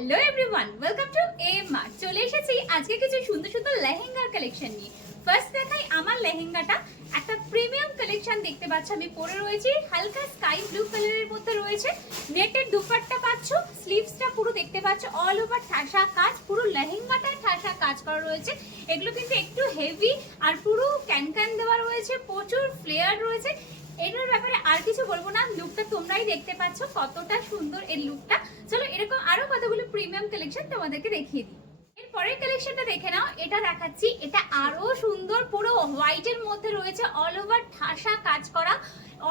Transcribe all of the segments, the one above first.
Hello everyone, welcome to MR. চলে এসেছি আজকে কিছু সুন্দর সুন্দর লেহেঙ্গার কালেকশন নিয়ে। ফার্স্ট দেখাই আমার লেহেঙ্গাটা, একটা প্রিমিয়াম কালেকশন দেখতে পাচ্ছ আমি পরে রয়েছি, হালকা স্কাই ব্লু কালারের মধ্যে রয়েছে। নেটের দুপাট্টা পাচ্ছ, স্লিভসটা পুরো দেখতে পাচ্ছ অল ওভার ঠাসা কাজ, পুরো লেহেঙ্গাটায় ঠাসা কাজ করা রয়েছে। এগুলো কিন্তু একটু হেভি আর পুরো ক্যান দেওয়া রয়েছে, প্রচুর ফ্লেয়ার রয়েছে। এটার ব্যাপারে আর কিছু বলবো না, লুকটা তোমরাই দেখতে পাচ্ছ কতটা সুন্দর এই লুকটা। চলো এরকম আরো কতগুলো প্রিমিয়াম কালেকশন তোমাদেরকে দেখিয়ে দিই। এরপরের কালেকশনটা দেখে নাও, এটা দেখাচ্ছি, এটা আরো সুন্দর, পুরো হোয়াইটের মধ্যে রয়েছে অল ওভার ঠাসা কাজ করা,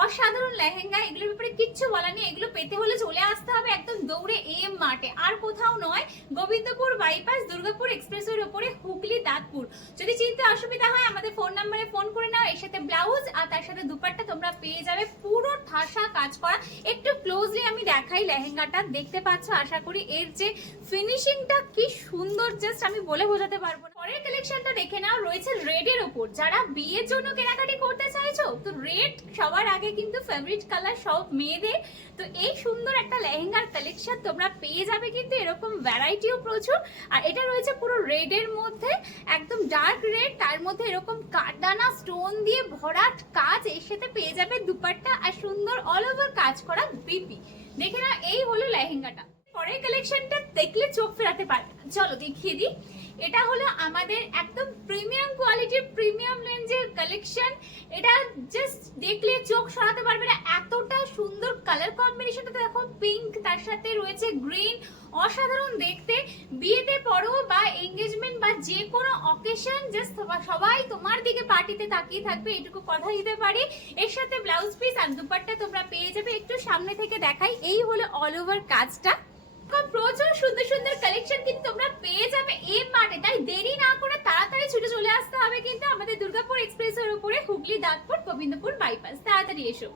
অসাধারণ লেহেঙ্গা। এগুলোর ব্যাপারে কিচ্ছু বলার নেই, এগুলো পেতে হলে চলে আসতে হবে একদম দৌড়ে এম মার্টে, আর কোথাও নয়, গোবিন্দপুর বাইপাস দুর্গাপুর এক্সপ্রেসওয়ের উপরে, হুগলি দাঁতপুর। যদি চিনতে অসুবিধা হয় আমাদের ফোন নাম্বারে ফোন করে নাও। এর সাথে ব্লাউজ আর তার সাথে দুপাট্টা তোমরা পেয়ে যাবে, পুরো ঠাসা কাজ করা। একটু ক্লোজলি আমি দেখাই লেহেঙ্গাটা, দেখতে পাচ্ছ আশা করি। এর যে ফিনিশিংটা কি সুন্দর, জাস্ট আমি বলে বোঝাতে পারবো না। পরের কালেকশনটা দেখে নাও, রয়েছে রেডের ওপর। যারা বিয়ের জন্য কেনাকাটি করতে চাইছো, তো রেড সবার আগে কিন্তু ফেভারিট কালার সব মেয়েদের। তো এই সুন্দর একটা লেহেঙ্গার কালেকশন তোমরা পেয়ে যাবে, কিন্তু এরকম ভ্যারাইটিও প্রচুর। আর এটা রয়েছে পুরো রেডের মধ্যে, একদম ডার্ক রেড, তার মধ্যে এরকম কাঠদানা স্টোন দিয়ে ভরা কাজ। এর সাথে পেয়ে যাবে দুপাট্টা আর সুন্দর অল ওভার কাজ করা বিপি। দেখে না, এই হলো লেহেঙ্গাটা। পরের কালেকশনটা দেখলে চোখ ফেরাতে পারবে না, চলো দেখিয়ে দিই। এটা হলো আমাদের একদম প্রিমিয়াম কোয়ালিটির প্রিমিয়াম রেঞ্জের কালেকশন। এটা জাস্ট দেখলে চোখ সরাতে পারবে না, এতটা সুন্দর কালার কম্বিনেশনটা দেখো, পিঙ্ক তার সাথে রয়েছে গ্রিন, অসাধারণ দেখতে। বিয়েতে পরো বা এঙ্গেজমেন্ট বা যে কোনো অকেশন, জাস্ট সবাই তোমার দিকে পার্টিতে তাকিয়ে থাকবে, এটুকু কথা দিতে পারি। এর সাথে ব্লাউজ পিস আর দুপাট্টা তোমরা পেয়ে যাবে। একটু সামনে থেকে দেখাই, এই হলো অল ওভার কাজটা। প্রচুর সুন্দর সুন্দর কালেকশন কিন্তু তোমরা পেয়ে যাবে এম মার্টে, তাই দেরি না করে তাড়াতাড়ি ছুটে চলে আসতে হবে কিন্তু আমাদের দুর্গাপুর এক্সপ্রেসের উপরে, হুগলি দাঁতপুর গোবিন্দপুর বাইপাস। তাড়াতাড়ি এসো।